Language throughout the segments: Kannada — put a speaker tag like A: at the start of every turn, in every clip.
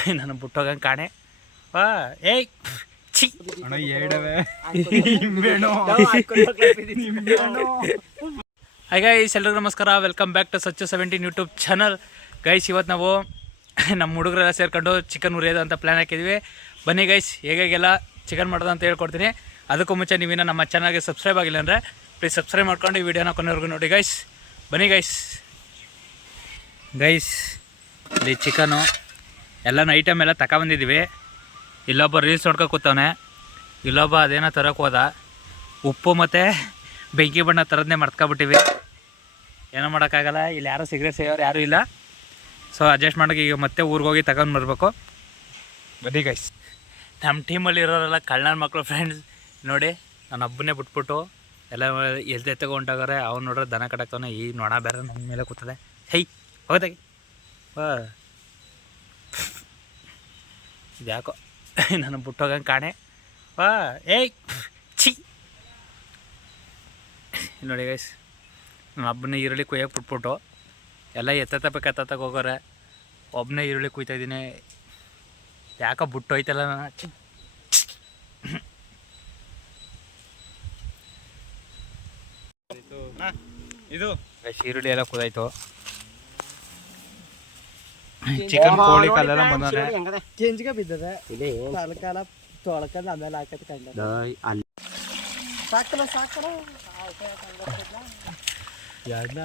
A: ನನ್ನ ಬಿಟ್ಟೋಗಂಗೆ ಕಾಣೆ. ವಾ ಏಯ್ ಛೀ.
B: ಅಣ್ಣ ಎರಡವೆ. ನಿಂಬೆಹಣ್ಣು.
A: ಹಾಯ್ ಗೈಸ್ ಎಲ್ರಿಗೂ ನಮಸ್ಕಾರ. Welcome back to Sachchu seventeen YouTube channel guys ಇವತ್ತು ನಾವು ನಮ್ಮ ಹುಡುಗರೆಲ್ಲ ಸೇರ್ಕೊಂಡು ಚಿಕನ್ ಉರಿಯೋದು ಅಂತ ಪ್ಲ್ಯಾನ್ ಹಾಕಿದ್ವಿ. ಬನ್ನಿ ಗೈಸ್ ಹೇಗೆಲ್ಲ ಚಿಕನ್ ಮಾಡೋದು ಅಂತ ಹೇಳ್ಕೊಡ್ತೀನಿ. ಅದಕ್ಕೂ ಮುಂಚೆ ನೀವಿನ್ನ ನಮ್ಮ ಚಾನಲ್ಗೆ ಸಬ್ಸ್ಕ್ರೈಬ್ ಆಗಿಲ್ಲ ಅಂದರೆ ಪ್ಲೀಸ್ ಸಬ್ಸ್ಕ್ರೈಬ್ ಮಾಡ್ಕೊಂಡು ಈ ವಿಡಿಯೋನ ಕೊನೆವರೆಗೂ ನೋಡಿ ಗೈಸ್ ಬನ್ನಿ ಗೈಸ್ ಗೈಸ್ ಇಲ್ಲಿ ಚಿಕನು ಎಲ್ಲನೂ ಐಟಮ್ ಎಲ್ಲ ತಗೊಬಂದಿದ್ದೀವಿ ಇಲ್ಲೊಬ್ಬ ರೀಲ್ಸ್ ನೋಡ್ಕೊ ಕೂತವನೆ. ಇಲ್ಲೊಬ್ಬ ಅದೇನೋ ತರಕ್ಕೆ ಹೋದ. ಉಪ್ಪು ಮತ್ತು ಬೆಂಕಿ ಬಣ್ಣ ಥರದನ್ನೇ ಮರ್ತ್ಕೊಬಿಟ್ಟಿವಿ. ಏನೋ ಮಾಡೋಕ್ಕಾಗಲ್ಲ, ಇಲ್ಲಿ ಯಾರೂ ಸಿಗರೇಟ್ ಸೇಯೋರು ಯಾರೂ ಇಲ್ಲ. ಸೊ ಅಡ್ಜಸ್ಟ್ ಮಾಡೋಕೆ ಈಗ ಮತ್ತೆ ಊರಿಗೆ ಹೋಗಿ ತಗೊಂಡು ಬರಬೇಕು. ಬದಿ ಗೈಸ್ ನಮ್ಮ ಟೀಮಲ್ಲಿ ಇರೋರೆಲ್ಲ ಕಳ್ಳನ ಮಕ್ಕಳು ಫ್ರೆಂಡ್ಸ್ ನೋಡಿ ನನ್ನ ಹಬ್ಬನೇ ಬಿಟ್ಬಿಟ್ಟು ಎಲ್ಲ ಎಲ್ದೆ ತಗೊಂಡಾಗಾರೆ ಅವ್ನು ನೋಡ್ರೆ ದನ ಕಟ್ಟಾಕ್ತಾನೆ ಈ ನೊಣ ಬೇರೆ ನನ್ನ ಮೇಲೆ ಕೂತದೆ. ಹೈ ಹೋಗ್ತಾಗಿ ಬಾ. ಇದ್ಯಾಕೋ? ನನ್ನ ಬಿಟ್ಟೋಗಂಗೆ ಕಾಣೆ. ವಾ ಏಯ್ ಛಿ. ನೋಡಿ ಗೈಸ್ ನಮ್ಮ ಹಬ್ಬನ ಈರುಳ್ಳಿ ಕುಯ್ಯಕ್ಕೆ ಬಿಟ್ಬಿಟ್ಟು ಎಲ್ಲ ಎತ್ತಬೇಕು ಎತ್ತಕ್ಕೆ ಹೋಗೋರೆ. ಒಬ್ಬನೇ ಈರುಳ್ಳಿ ಕುಯ್ತಾ ಇದ್ದೀನಿ. ಯಾಕೋ ಬಿಟ್ಟೋಯ್ತಲ್ಲ ನಾನು. ಛಿ.
B: ಇದು?
A: ಈರುಳ್ಳಿ ಎಲ್ಲ ಕುದಾಯ್ತು ಚಿಕನ್ ಕೋಳಿ ಕಲ್ಲೆಲ್ಲ ಬಂದವನೆ
C: ಚೇಂಜ್ಗೆ ಬಿದ್ದದೆ ತಲಕಾಲ ತೊಳ್ಕೊಂಡ್ ಆಮೇಲೆ ಹಾಕತ್ ಕಂಡ ಸಾಕಲ್ಲ ಸಾಕಲ್ಲ
A: ಗೈಸ್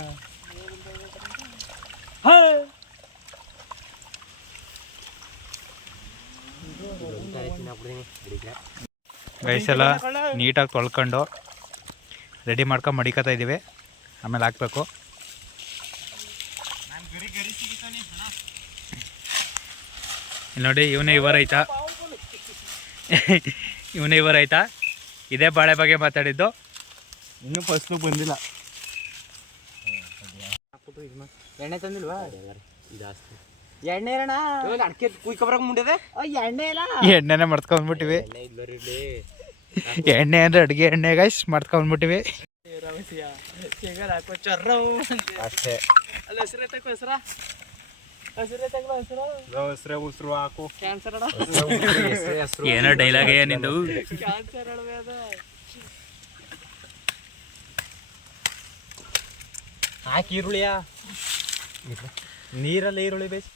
A: ಗೈಸೆಲ್ಲ ನೀಟಾಗಿ ತೊಳ್ಕೊಂಡು ರೆಡಿ ಮಾಡ್ಕೊಂಡು ಮಡಿಕೋತಾ ಇದ್ದೀವಿ ಆಮೇಲೆ ಹಾಕ್ಬೇಕು. ಇಲ್ಲಿ ನೋಡಿ ಇವನೇ ಇವರ ಐತಾ ಇವನೇ ಇವರ ಐತಾ ಇದೇ ಬಾಳೆ ಬಗ್ಗೆ ಮಾತಾಡಿದ್ದು.
B: ಇನ್ನೂ ಫಸ್ಟ್ ಬಂದಿಲ್ಲ.
C: ಎಣ್ಣೆ ತಂದಿಲ್ವಾ? ಎಣ್ಣೆ ಇರೋಣ?
B: ಅಡಕೆ ಕುಯ್ಕೊಬರಕ್ ಮುಂಡಿದೆ?
C: ಎಣ್ಣೆ ಇಲ್ಲ?
A: ಎಣ್ಣೆನೇ ಮರ್ತ್ಕೊಂಡ್ಬಿಟ್ಟಿವಿ ಎಣ್ಣೆ ಅಂದ್ರೆ ಅಡುಗೆ ಎಣ್ಣೆ ಗೈಸ್ ಮರ್ತ್ಕೊಂಡ್ಬಿಟ್ಟಿವಿ
B: ಅಷ್ಟೇ.
C: ಅಲ್ಲಿ ಹೆಸರು ಹೆಸರ
B: ಉಸ್ರು ಹಾಕು
C: ಕ್ಯಾನ್ಸರ್
A: ಏನೋ ಡೈಲಾಗ್ ನಿಂದು?
B: ಹಾಕಿ ಈರುಳ್ಳಿಯ? ನೀರಲ್ಲಿ ಈರುಳ್ಳಿ ಬೇಸ್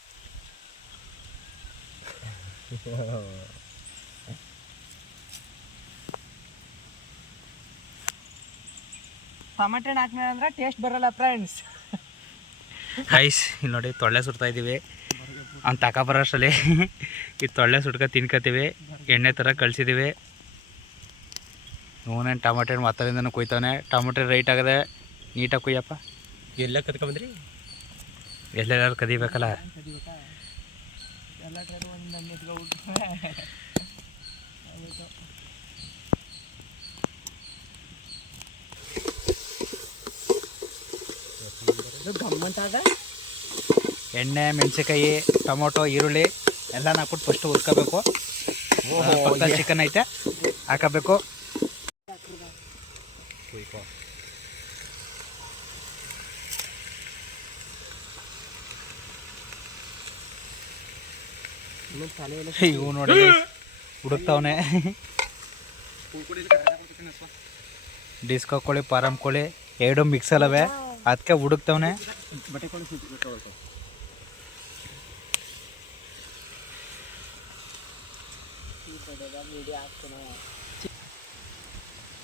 C: ಟಮಾಟೆ ಹಣ್ಣು ಹಾಕ್ಮೇಲೆ ಅಂದ್ರೆ ಟೇಸ್ಟ್ ಬರಲ್ಲ ಫ್ರೆಂಡ್ಸ್
A: ಗೈಸ್ ಇಲ್ಲಿ ನೋಡಿ ತೊಳ್ಳೆ ಸುಡ್ತಾ ಇದ್ದೀವಿ. ಅವ್ನು ತಗೊಬರೋಷ್ಟರಲ್ಲಿ ಈ ತೊಳ್ಳೆ ಸುಡ್ಕ ತಿನ್ಕೋತೀವಿ. ಎಣ್ಣೆ ಥರ ಕಳಿಸಿದ್ದೀವಿ. ಇವನೇನು ಟಮಾಟೆ ಹಣ್ಣು ಮತ್ತದಿಂದನೂ ಕುಯ್ತಾನೆ. ಟಮಾಟೆ ರೈಟ್ ಆಗದೆ ನೀಟಾಗಿ ಕುಯ್ಯಪ್ಪ.
B: ಎಲ್ಲ ಕದ್ಕೊಂಬಂದ್ರಿ
A: ಎಲ್ಲೆಲ್ಲಾರು ಕದಿಬೇಕಲ್ಲ
C: ಎತ್ಕೊ ಗಮ್ಮಂತಾಗ.
A: ಎಣ್ಣೆ ಮೆಣಸಿನ್ಕಾಯಿ ಟೊಮೊಟೊ ಈರುಳ್ಳಿ ಎಲ್ಲ ಹಾಕ್ಬಿಟ್ಟು ಫಸ್ಟ್ ಹುರ್ಕೋಬೇಕು. ಚಿಕನ್ ಐತೆ ಹಾಕಬೇಕು. ಇವು ನೋಡಿ ಹುಡುಕ್ತಾವನೆ. ಡಿಸ್ಕೋ ಕೋಳಿ ಪಾರಂ ಕೋಳಿ ಎರಡು ಮಿಕ್ಸ್ ಅಲ್ಲವೆ? ಅದಕ್ಕೆ ಹುಡುಕ್ತವನೆ.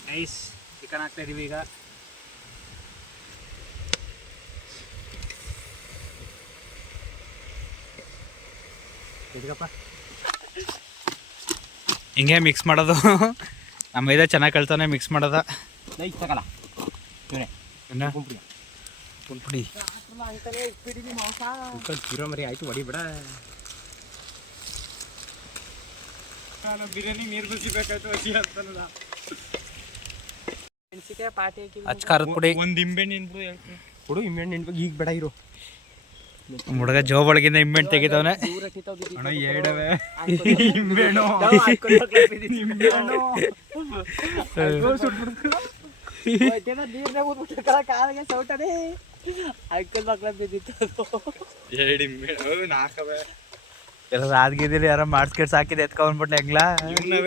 A: ನೈಸ್ ಚಿಕನ್ ಹಾಕ್ತಾ ಇದೀವಿ ಈಗ. ಹಿಂಗೆ ಮಿಕ್ಸ್ ಮಾಡೋದು. ನಮ್ಮ ಮೈದಾ ಚೆನ್ನಾಗಿ ಕಳ್ತಾನೆ ಮಿಕ್ಸ್ ಮಾಡೋದ.
B: ನೈಸ್ ತಗಲ್ಲ
A: ಇನ್ನ?
B: ಕುಂಪ್ರಿ
A: ಪುಡಿ
C: ಅಂತಾನೆ ಉಪ್ಪಿಟ್ಟಿಗೆ ಮಾಂಸ
B: ಕಿರೋ ಮರಿ ಆಯ್ತು ಹೊಡಿ ಬಿಡ ಬಿರಿಯಾನಿ ನೀರು ಬಸಿಬೇಕಾಯ್ತು ಹಸಿ ಅಂತನಲ್ಲ
C: ಮೆಣಸಿಕಾಯಿ ಪಾಟಿ ಹಾಕಿ
A: ಅಚ್ಚ ಖಾರದ ಪುಡಿ
B: ಒಂದು ನಿಂಬೆಹಣ್ಣು ನಿಂಬು ಕೊಡು ಇಂಬೆಣ್ಣೆ ಈಗ ಬೇಡ ಇರು
A: ಹುಡುಗ ಜೋಬ್ ಒಳಗಿಂದ ಇಂಬೆಣ್ಣು ತೆಗಿತಾವನೆ.
B: ಅಣ್ಣ ಎರಡವೆ
C: ಅಂಕಲ್ ಮಕ್ಳ ಬಿದ್ದಿತ್ತು
B: ಹೇಳಿ ನಾಲ್ಕವೆ
A: ಎಲ್ಲ ಯಾರ ಸಾಕಿದೆ ಎತ್ಕೊಂಡ್ಬಿಟ್ಲೆ ಹೆಂಗ್ಲಾ?
C: ಯೂಟ್ಯೂಬ್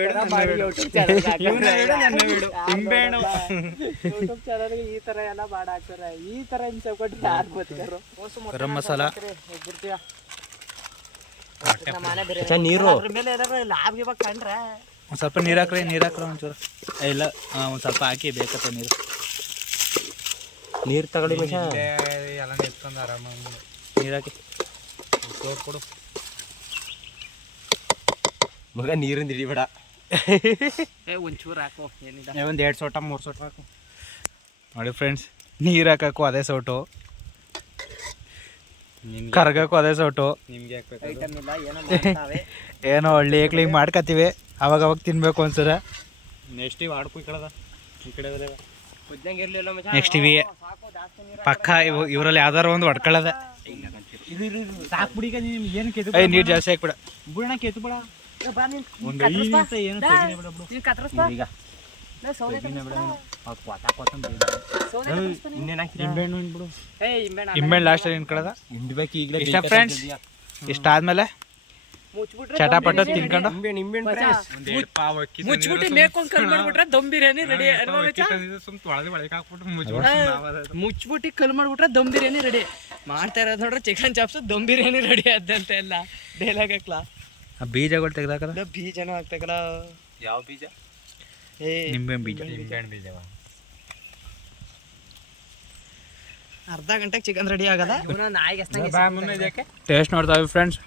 C: ಚಾನಲ್ಗೆ ಈ ತರ ಎಲ್ಲ ಮಾಡಾಕ್ತಾರೆ. ಈ ತರ ಹಿಂಗ್ ಕೊಟ್ಟು ಯಾರು ಬದುಕಾರು?
A: ಗರಂ ಮಸಾಲ.
B: ಚಾ ನೀರು.
C: ಅದ್ರ ಮೇಲೆ ಏನಾದ್ರು ಲಾಭ ಇವಾಗ ಕಂಡ್ರೆ.
A: ಒಂದು ಸ್ವಲ್ಪ ನೀರು ಹಾಕ್ರಿ ನೀರು ಹಾಕ್ರಿ ಒಂಚೂರು. ಇಲ್ಲ ಒಂದ್ ಸ್ವಲ್ಪ ಹಾಕಿ ಬೇಕತ್ತ ನೀರು.
B: ನೀರು ತಗೊಳ್ಳಿ ಮಚ್ಚ
A: ಎಲ್ಲ ನಿಂತ್ಕೊಂಡು ಆರಾಮಾಗಿ ನೀರು ಹಾಕಿ. ಕೊಡು.
B: ಮಗ ನೀರಿಂದ ಹಿಡಿಬೇಡ.
C: ಏ ಒಂಚೂರು ಹಾಕು ಏನಿದೆ?
B: ಒಂದು ಎರಡು ಸೋಟ ಮೂರು ಸೋಟ ಹಾಕು.
A: ನೋಡಿ ಫ್ರೆಂಡ್ಸ್ ನೀರು ಹಾಕಕ್ಕೂ ಅದೇ ಸೌಟು.
B: ನಿಮ್ಗೆ
A: ಕರ್ಗಕ್ಕೂ ಅದೇ ಸೌಟು.
B: ನಿಮ್ಗೆ
C: ಏನೋ
A: ಒಳ್ಳೆ ಏಕ್ಲಿಂಗ್ ಮಾಡ್ಕತ್ತೀವಿ. ಅವಾಗ ಅವಾಗ ತಿನ್ಬೇಕು ಅನ್ಸರ
B: ನೆಕ್ಸ್ಟ್ ಇವು ಆಡ್ಕೊ ಈ ಕಡೆದ ಈ ಕಡೆ
A: ನೆಕ್ಸ್ಟ್ ಇವಿ ಪಕ್ಕ ಇವು ಇವರಲ್ಲಿ ಯಾವ್ದಾರು ಒಂದು ಹೊಡ್ಕೊಳ್ಳದ.
B: ಈಗ
A: ನೀರು ಜಾಸ್ತಿ ಹಾಕ್ಬಿಡ.
B: ಬುಡಣ ಕೆತ್ತು ಬಿಡ.
C: ಬಾ ನೀನ್
B: ಒಂದು ಏನು ಈಗ.
C: ಏ ಇಂಬೆಣ್ಣ
B: ಲಾಸ್ಟ್ ಹಿಂಡ್ಬೇಕು ಈಗಲೇ
A: ಇಷ್ಟ ಆದ್ಮೇಲೆ ಇಷ್ಟಾದ್ಮೇಲೆ? ಚಟಾಪಟ ತಿನ್ಕೊಂಡು?
B: ನಿಂಬೆ ನಿಂಬೆಹಣ್ಣು
C: ಮಚ್ಚ,
B: ಫ್ರೆಶ್
C: ಮುಚ್ಬಿಟ್ಟು ಮೇಕೊಂಡ್ ಕಲ್ ಮಾಡ್ಬಿಟ್ರೆ ದಮ್ ಬಿರಿಯಾನಿ ರೆಡಿ ಮುಚ್ಬಿಟ್ಟು ಕಲ್ ಮಾಡ್ಬಿಟ್ರೆ ದಮ್ ಬಿರಿಯಾನಿ ರೆಡಿ ಮಾಡ್ತಾ ಇರೋದು ನೋಡ್ರೆ chicken chops dum biryani ready ಆದಂತೆ ಎಲ್ಲ ಡೈಲಾಗ್ ಹಾಕ್ಲ?
A: ಆ ಬೀಜಗಳು ತೆಗ್ದಾಕದ
C: ಬೀಜನೂ ಹಾಕ್ತಾಕಲ್ಲ
B: ಯಾವ ಬೀಜ?
C: ಏ
A: ನಿಂಬೆ ಬೀಜ.
B: ನಿಂಬೆಹಣ್ಣು ಬೀಜ
C: ಅರ್ಧ ಗಂಟೆಗೆ ಚಿಕನ್ ರೆಡಿ ಆಗದ
A: ಟೇಸ್ಟ್ ನೋಡ್ತಾವೆ ಫ್ರೆಂಡ್ಸ್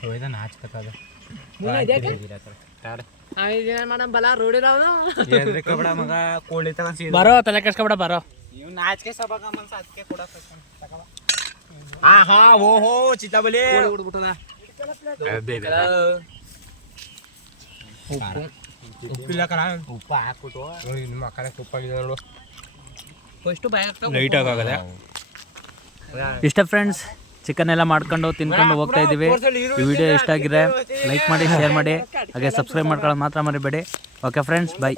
B: ಹೋಯ್ದ
C: ಬಲ ರೋಡಿ
B: ಕಬಡ ಮಗ ಕೋಳಿ ತಗೊಂಡ್
A: ಬರೋ ತಲೆ ಕೆಡ್ಸ್ಕೊಬೇಡ ಬರೋ.
B: ನಾಚಿಕೆ ಅದಕ್ಕೆ ಕೂಡ ಹಾ ಹಾ ಓಹೋ ಚಿತ್ತಾಬಲಿ.
C: ಬಿಡ್ಬಿಟ್ಟದ
B: ಉಪ್ಪಿಲ್ಲ ಕಣ. ಉಪ್ಪು ಹಾಕ್ಬಿಟ್ಟು. ನಿಮ್ಮ ಮಕ್ಕಳ ಉಪ್ಪಾಗಿದೆ ನೋಡು.
C: ಫಸ್ಟ್ ಬಾಯ್
A: ಲೈಟ್ ಆಗಾಗದೆ ಇಷ್ಟ ಫ್ರೆಂಡ್ಸ್ ಚಿಕನ್ ಎಲ್ಲ ಮಾಡ್ಕೊಂಡು ತಿನ್ಕೊಂಡು ಹೋಗ್ತಾ ಇದ್ದೀವಿ. ಈ ವಿಡಿಯೋ ಇಷ್ಟ ಆಗಿದೆ ಲೈಕ್ ಮಾಡಿ ಶೇರ್ ಮಾಡಿ. ಹಾಗೆ ಸಬ್ಸ್ಕ್ರೈಬ್ ಮಾಡ್ಕೊಳ್ಳೋದು ಮಾತ್ರ ಮರಿಬೇಡಿ. Okay friends by